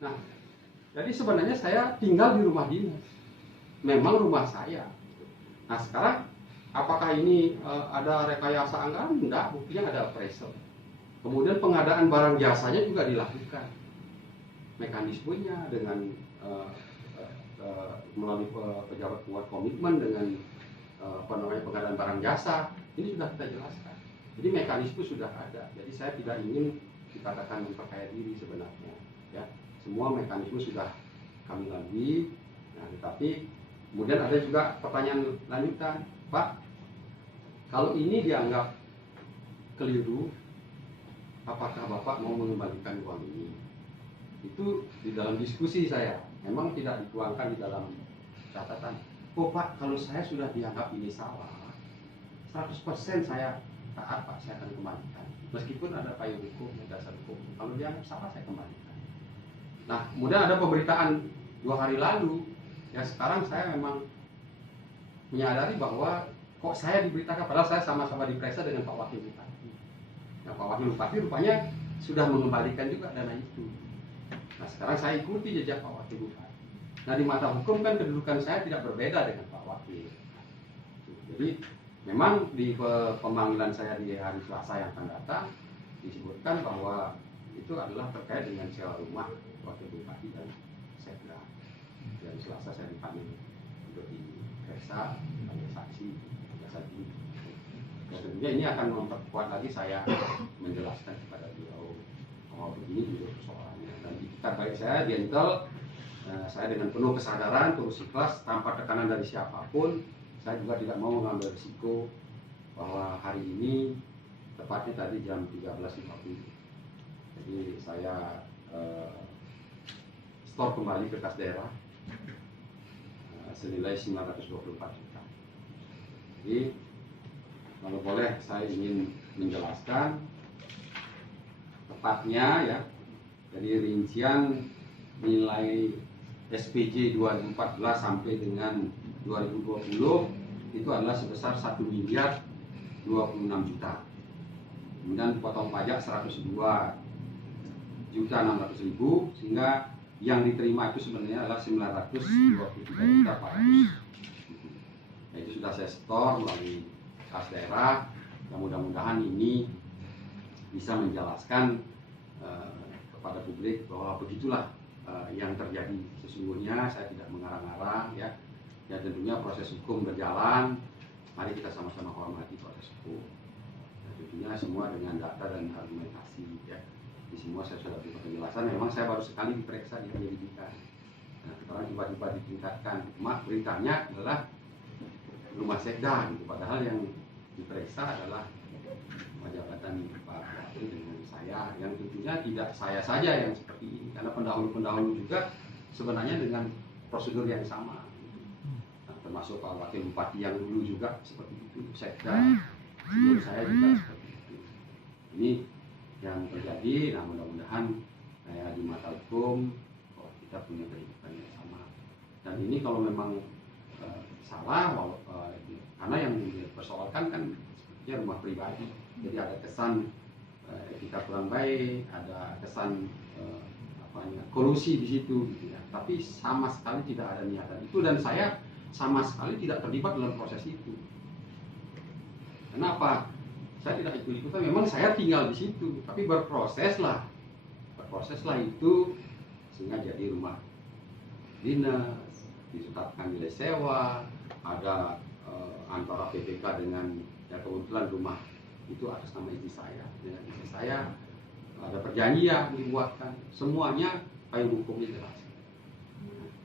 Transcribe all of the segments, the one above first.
Nah, jadi sebenarnya saya tinggal di rumah dinas, memang rumah saya. Nah sekarang apakah ini ada rekayasa anggaran? Enggak, buktinya ada appraisal. Kemudian pengadaan barang jasanya juga dilakukan, mekanismenya dengan melalui pejabat buat komitmen dengan pengadaan barang jasa, ini sudah kita jelaskan. Jadi mekanisme sudah ada. Jadi saya tidak ingin dikatakan memperkaya diri sebenarnya. Ya, semua mekanisme sudah kami lalui. Nah, tetapi kemudian ada juga pertanyaan lanjutan, Pak, kalau ini dianggap keliru, apakah Bapak mau mengembalikan uang ini? Itu di dalam diskusi saya, memang tidak dituangkan di dalam catatan. Oh Pak, kalau saya sudah dianggap ini salah, 100% saya taat Pak, saya akan kembalikan. Meskipun ada payung hukum, dasar hukum, kalau dianggap salah saya kembalikan. Nah, kemudian ada pemberitaan 2 hari lalu, ya sekarang saya memang menyadari bahwa kok saya diberitakan, padahal saya sama-sama diperiksa dengan Pak Wakil Bupati. Nah, Pak Wakil Bupati rupanya sudah mengembalikan juga dana itu. Nah, sekarang saya ikuti jejak Pak Wakil Bupati. Nah, di mata hukum kan kedudukan saya tidak berbeda dengan Pak Wakil. Jadi, memang di pemanggilan saya di hari Selasa yang akan datang, disebutkan bahwa itu adalah terkait dengan sewa rumah Wakil Bupati dan Sekda. Dari Selasa saya dipanggil untuk diperiksa sebagai saksi. Tentunya ini akan memperkuat lagi saya menjelaskan kepada beliau bahwa begini dulu persoalannya. Dan itikat baik saya gentle, saya dengan penuh kesadaran, terus ikhlas, tanpa tekanan dari siapapun. Saya juga tidak mau mengambil risiko bahwa hari ini tepatnya tadi jam 13.50. Jadi saya store kembali ke kas daerah senilai 924 juta. Jadi kalau boleh saya ingin menjelaskan tepatnya ya. Jadi rincian nilai SPJ 2014 sampai dengan 2020 itu adalah sebesar 1 miliar 26 juta. Kemudian potong pajak 102 juta 600 ribu, sehingga yang diterima itu sebenarnya adalah 923 juta 400. Nah, itu sudah saya store melalui kas daerah. Yang mudah-mudahan ini bisa menjelaskan kepada publik bahwa begitulah yang terjadi sesungguhnya. Saya tidak mengarang-arang ya. Ya tentunya proses hukum berjalan. Mari kita sama-sama hormati proses hukum. Nah, tentunya semua dengan data dan argumentasi ya. Di semua saya sudah berikan penjelasan. Memang saya baru sekali diperiksa di penyidikan. Nah, sekarang tiba-tiba ditingkatkan. Beritanya adalah rumah Sekda, gitu. Padahal yang diperiksa adalah jabatan Pak Wakil dengan saya, yang tentunya tidak saya saja yang seperti ini, karena pendahulu-pendahulu juga sebenarnya dengan prosedur yang sama, gitu. Nah, termasuk Pak Wakil Bupati yang dulu juga seperti itu, Sekda sebelum saya juga seperti itu. Ini yang terjadi. Nah, mudah-mudahan di mata hukum kita punya kehidupan yang sama. Dan ini kalau memang salah, karena yang dipersoalkan kan sepertinya rumah pribadi, jadi ada kesan kita kurang baik, ada kesan kolusi di situ, gitu ya. Tapi sama sekali tidak ada niatan itu, dan saya sama sekali tidak terlibat dalam proses itu. Kenapa? Saya tidak ikut-ikutan. Memang saya tinggal di situ, tapi berproseslah itu sehingga jadi rumah dinas, ditetapkan nilai sewa, ada antara PPK dengan ya kebetulan rumah itu atas nama istri saya. Dengan istri saya ada perjanjian dibuatkan, semuanya payung hukumnya jelas.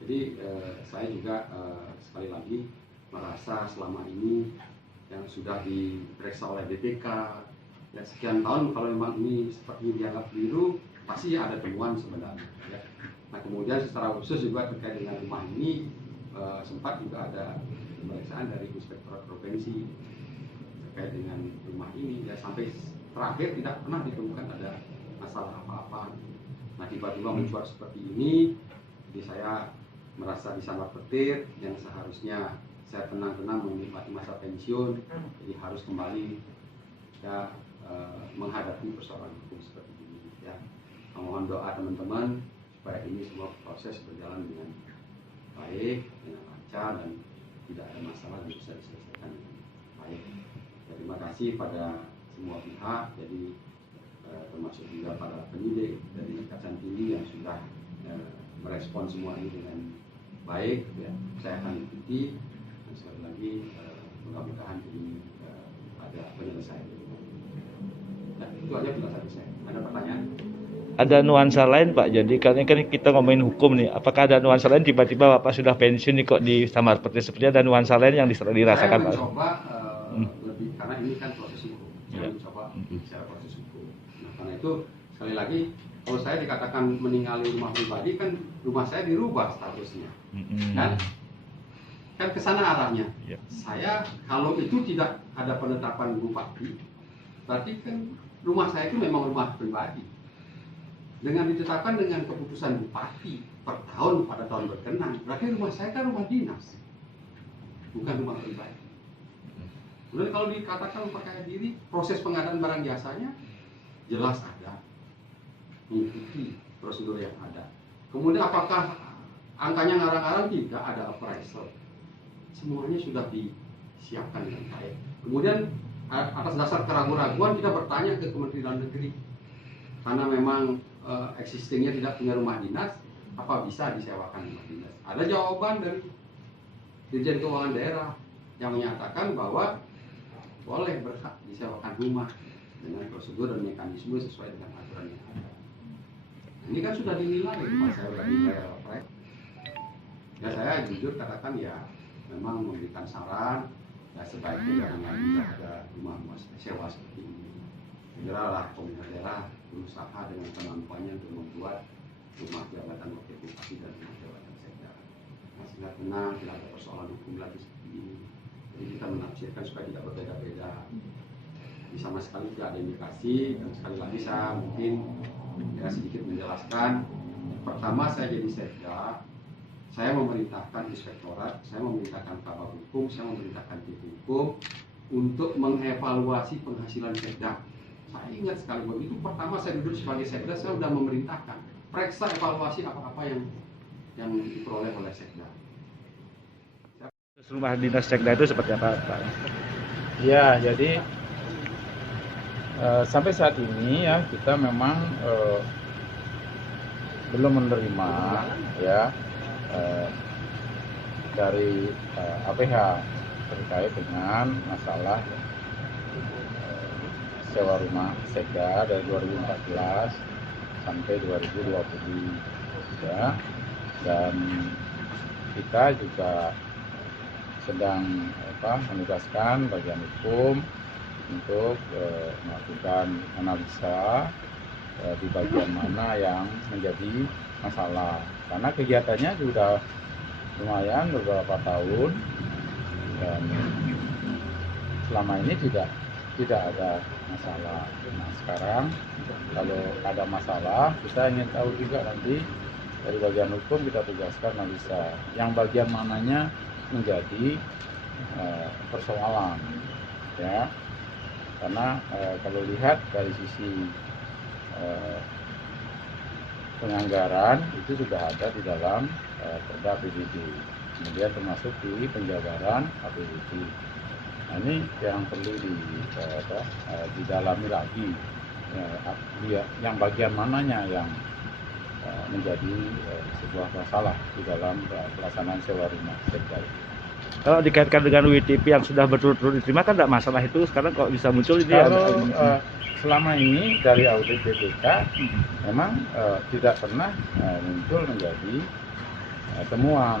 Jadi saya juga sekali lagi merasa selama ini yang sudah diperiksa oleh BPK ya sekian tahun, kalau memang ini seperti dianggap keliru, pasti ada temuan sebenarnya. Ya. Nah kemudian secara khusus juga terkait dengan rumah ini sempat juga ada pemeriksaan dari Inspektorat Provinsi terkait dengan rumah ini ya, sampai terakhir tidak pernah ditemukan ada masalah apa-apa. Nah tiba-tiba mencuat seperti ini, jadi saya merasa disambar petir yang seharusnya saya tenang-tenang menikmati masa pensiun, jadi harus kembali ya menghadapi persoalan hukum seperti ini ya. Mohon doa teman-teman supaya supaya ini semua proses berjalan dengan baik, dengan lancar, dan tidak ada masalah yang bisa diselesaikan dengan baik. Terima kasih pada semua pihak, jadi termasuk juga para penyidik dari Kejaksaan Tinggi yang sudah merespon semua ini dengan baik. Ya, saya akan ikuti, dan sekali lagi mudah-mudahan ini ada penyelesaian. Nah, itu aja penjelasan saya. Ada pertanyaan? Ada nuansa lain Pak, jadi kan kita ngomongin hukum nih, apakah ada nuansa lain tiba-tiba Bapak sudah pensiun nih kok di Samar seperti ada nuansa lain yang dirasakan Pak? Saya mencoba lebih, karena ini kan proses hukum, saya mencoba bicara proses hukum. Nah, karena itu sekali lagi, kalau saya dikatakan meninggali rumah pribadi, kan rumah saya dirubah statusnya, kan kesana arahnya. Saya kalau itu tidak ada penetapan bupati, berarti kan rumah saya itu memang rumah pribadi. Dengan ditetapkan dengan keputusan bupati per tahun pada tahun berkenan, berarti rumah saya kan rumah dinas, bukan rumah pribadi. Kemudian kalau dikatakan percaya diri, proses pengadaan barang jasanya jelas ada, mengikuti prosedur yang ada. Kemudian apakah angkanya ngarang-ngarang? Tidak, ada appraisal. Semuanya sudah disiapkan dengan baik. Kemudian atas dasar keraguan-raguan kita bertanya ke Kementerian Dalam Negeri, karena memang existingnya tidak punya rumah dinas, apa bisa disewakan rumah dinas? Ada jawaban dari Dirjen Keuangan Daerah yang menyatakan bahwa boleh, berhak disewakan rumah dengan prosedur dan mekanisme sesuai dengan aturan yang ada. Ini kan sudah dinilai, rumah saya sudah dinilai. Ya, saya jujur katakan ya, memang memberikan saran, ya sebaiknya jangan lagi ada rumah sewa seperti ini. Segeralah pemerintah daerah berusaha dengan kemampuannya untuk membuat rumah jabatan wakil bupati dan rumah jabatan sekda. Nah, sehingga tenang, tidak ada persoalan hukum lagi seperti ini. Jadi kita menafsirkan supaya tidak berbeda-beda. Jadi sama sekali tidak ada indikasi, dan sekali lagi saya mungkin ya sedikit menjelaskan. Pertama, saya jadi sekda, saya memerintahkan inspektorat, saya memerintahkan kabar hukum, saya memerintahkan tim hukum untuk mengevaluasi penghasilan sekda. Saya ingat sekali begitu, pertama saya duduk sebagai sekda, saya sudah memerintahkan periksa evaluasi apa-apa yang diperoleh oleh sekda. Rumah dinas sekda itu seperti apa Pak? Ya, jadi sampai saat ini ya kita memang belum menerima ya dari APH terkait dengan masalah sewa rumah sekda dari 2014 sampai 2020 ya, dan kita juga sedang menugaskan bagian hukum untuk melakukan analisa di bagian mana yang menjadi masalah, karena kegiatannya sudah lumayan beberapa tahun dan selama ini tidak ada masalah. Nah, sekarang kalau ada masalah, kita ingin tahu juga nanti dari bagian hukum kita tugaskan analisa yang bagian mananya menjadi persoalan ya, karena kalau lihat dari sisi penganggaran itu sudah ada di dalam Perda APBD, kemudian termasuk di penjabaran APBD. Nah, ini yang perlu didalami lagi ya, yang bagian mananya yang menjadi sebuah masalah di dalam pelaksanaan sewa rumah sekda. Kalau dikaitkan dengan WTP yang sudah berturut-turut diterima kan tidak masalah itu, sekarang kok bisa muncul ini? Kalau selama ini dari audit BPK memang tidak pernah muncul menjadi temuan.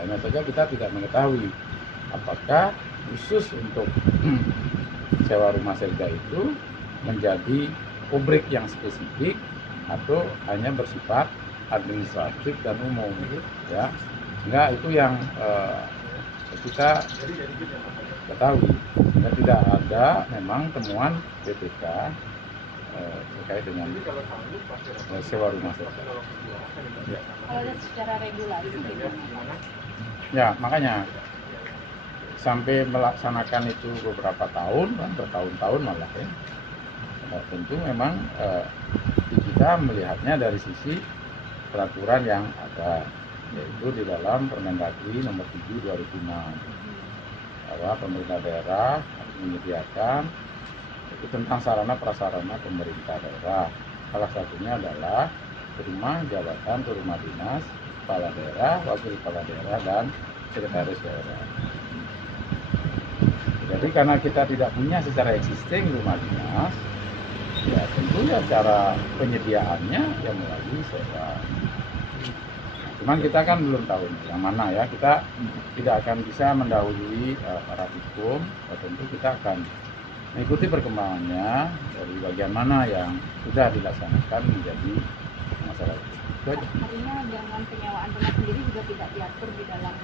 Hanya saja kita tidak mengetahui apakah khusus untuk sewa rumah sekda itu menjadi objek yang spesifik atau hanya bersifat administratif dan umum ya. Enggak, itu yang kita ketahui. Ya, tidak ada memang temuan BPK terkait dengan sewa rumah sekda. Ya. Kalau secara regulasi gimana? Ya, makanya sampai melaksanakan itu beberapa tahun, kan bertahun-tahun malah ya. Tentu memang di kita bisa melihatnya dari sisi peraturan yang ada, yaitu di dalam Permendagri nomor 7 2006 bahwa pemerintah daerah harus menyediakan itu tentang sarana prasarana pemerintah daerah. Salah satunya adalah rumah jabatan, rumah dinas, kepala daerah, wakil kepala daerah, dan sekretaris daerah. Jadi karena kita tidak punya secara existing rumah dinas, ya tentunya cara penyediaannya yang melalui sewa. Cuman kita kan belum tahu yang mana ya, kita tidak akan bisa mendahului para hukum, tentu kita akan mengikuti perkembangannya dari bagian mana yang sudah dilaksanakan menjadi masalah itu. Artinya dengan penyewaan rumah sendiri juga tidak diatur di dalam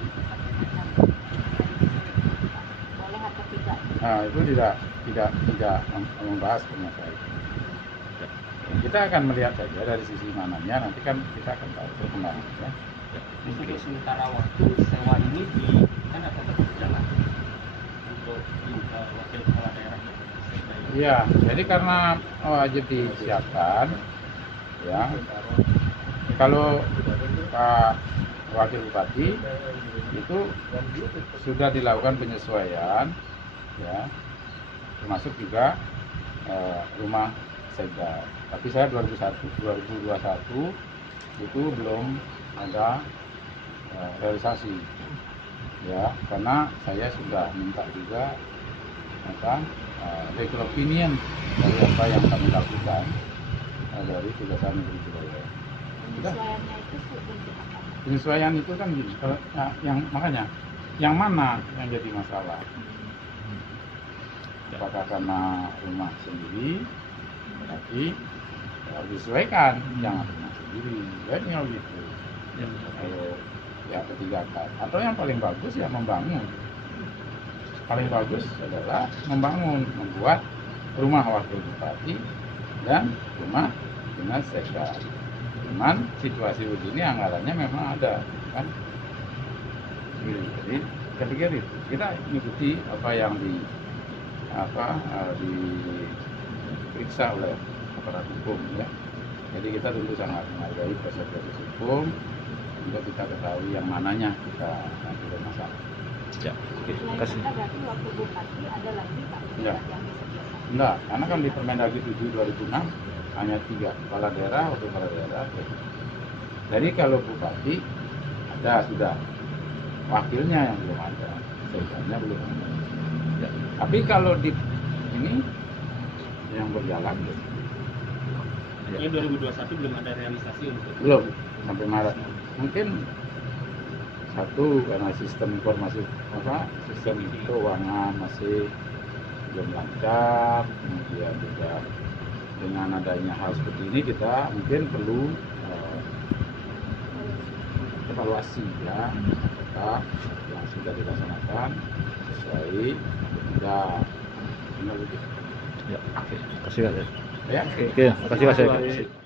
boleh atau tidak? Nah, itu tidak membahas masalah itu. Kita akan melihat saja dari sisi mananya, nanti kan kita akan tahu perkembangannya. Untuk sementara waktu sewa ini kan akan tetap berjalan untuk wakil kepala daerah. Iya, jadi karena wajib disiapkan, ya. Kalau Pak Wakil Bupati itu sudah dilakukan penyesuaian, ya, termasuk juga rumah Sekda. Tapi saya 2021 itu belum ada realisasi, ya, karena saya sudah minta juga legal opinion dari apa yang kami lakukan dari Kejaksaan Negeri Surabaya. Penyesuaiannya itu seperti apa? Penyesuaian itu kan gini, yang makanya yang mana yang jadi masalah? Apakah karena rumah sendiri, berarti harus disesuaikan, jangan rumah sendiri, ya gitu. Ya ketiga kan, atau yang paling bagus ya membangun. Paling bagus adalah membuat rumah wakil bupati dan rumah dinas Sekda. Cuman situasi begini anggarannya memang ada, kan? Jadi saya pikir itu kita ikuti apa yang diperiksa oleh aparat hukum, ya. Jadi kita tentu sangat menghargai proses-proses hukum untuk kita ketahui yang mananya kita nanti bermasalah. Ya, oke, terima kasih. Kita berarti waktu bupati ada lagi Pak Ya. yang disediakan? Enggak, karena kan di Permendagri 7 2006 hanya 3, kepala daerah, wakil kepala daerah. Jadi kalau bupati ada sudah, wakilnya yang belum ada, sekdanya belum ada. Ya. Tapi kalau di ini yang berjalan, Ini 2021 belum ada realisasi untuk belum sampai Maret. Mungkin satu karena sistem informasi sistem keuangan masih belum lancar, kemudian juga dengan adanya hal seperti ini kita mungkin perlu evaluasi, ya, apakah yang sudah dilaksanakan sesuai tidak benar begitu. Ya, oke, terima kasih Mas. Ya. Oke, terima kasih Mas.